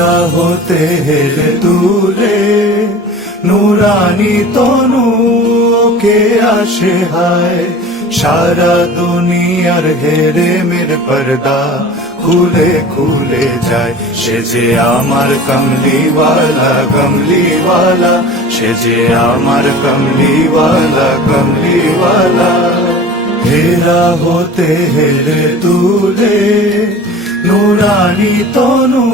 হেরা হতে হেলে তুলে নুরানি তনু কে আসে হায় সারা দুনিয়ার হেরে মের পর্দা খুলে খুলে যায় সে যে আমার কমলিওয়ালা কমলিওয়ালা সে যে আমার কমলিওয়ালা কমলিওয়ালা হেরা হতে হেলে তুলে নুরানি তনু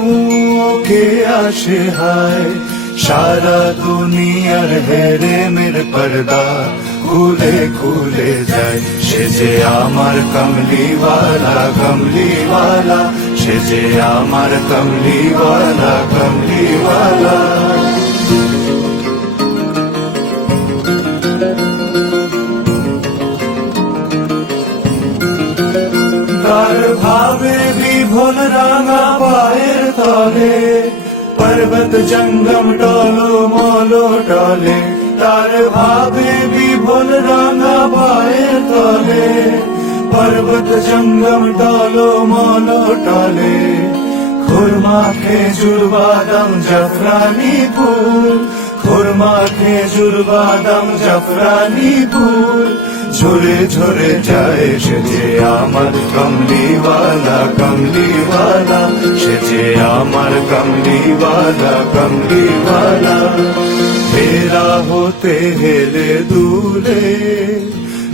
কে আসে হায় সারা দুনিয়ার হেরে মের পর্দা খুলে খুলে যায় সে যে আমার কমলিওয়ালা কমলিওয়ালা সে যে আমার কমলিওয়ালা কমলিওয়ালা তার ভাবে বিভোল রাঙা পায়ের তলে पर्वत जंगम डोलो मोलो टोले तार भावे विभोल रांगा पाएर तले पर्वत जंगम डोलो मोलो टोले खुरमा खेजुर बादाम जफरानी फूल खुरमा खेजुर बादाम जफरानी फूल ঝরে ঝরে যায় সে যে আমার কমলিওয়ালা কমলিওয়ালা সে যে আমার কমলিওয়ালা কমলিওয়ালা হেরা হতে হেলে দুলে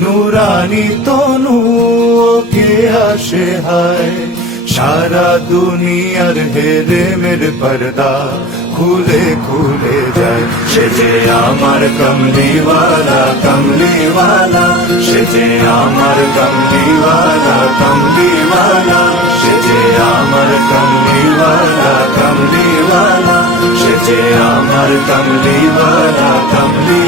নুরানি তনু কে আসে হায় সারা দুনিয়ার হেরে মের পর্দা খুলে খুলে যায় সে যে আমার কমলিওয়ালা কমলিওয়ালা সে যে আমার কমলিওয়ালা কমলিওয়ালা সে যে আমার কমলিওয়ালা কমলিওয়ালা সে যে আমার কমলিওয়ালা কমলিওয়ালা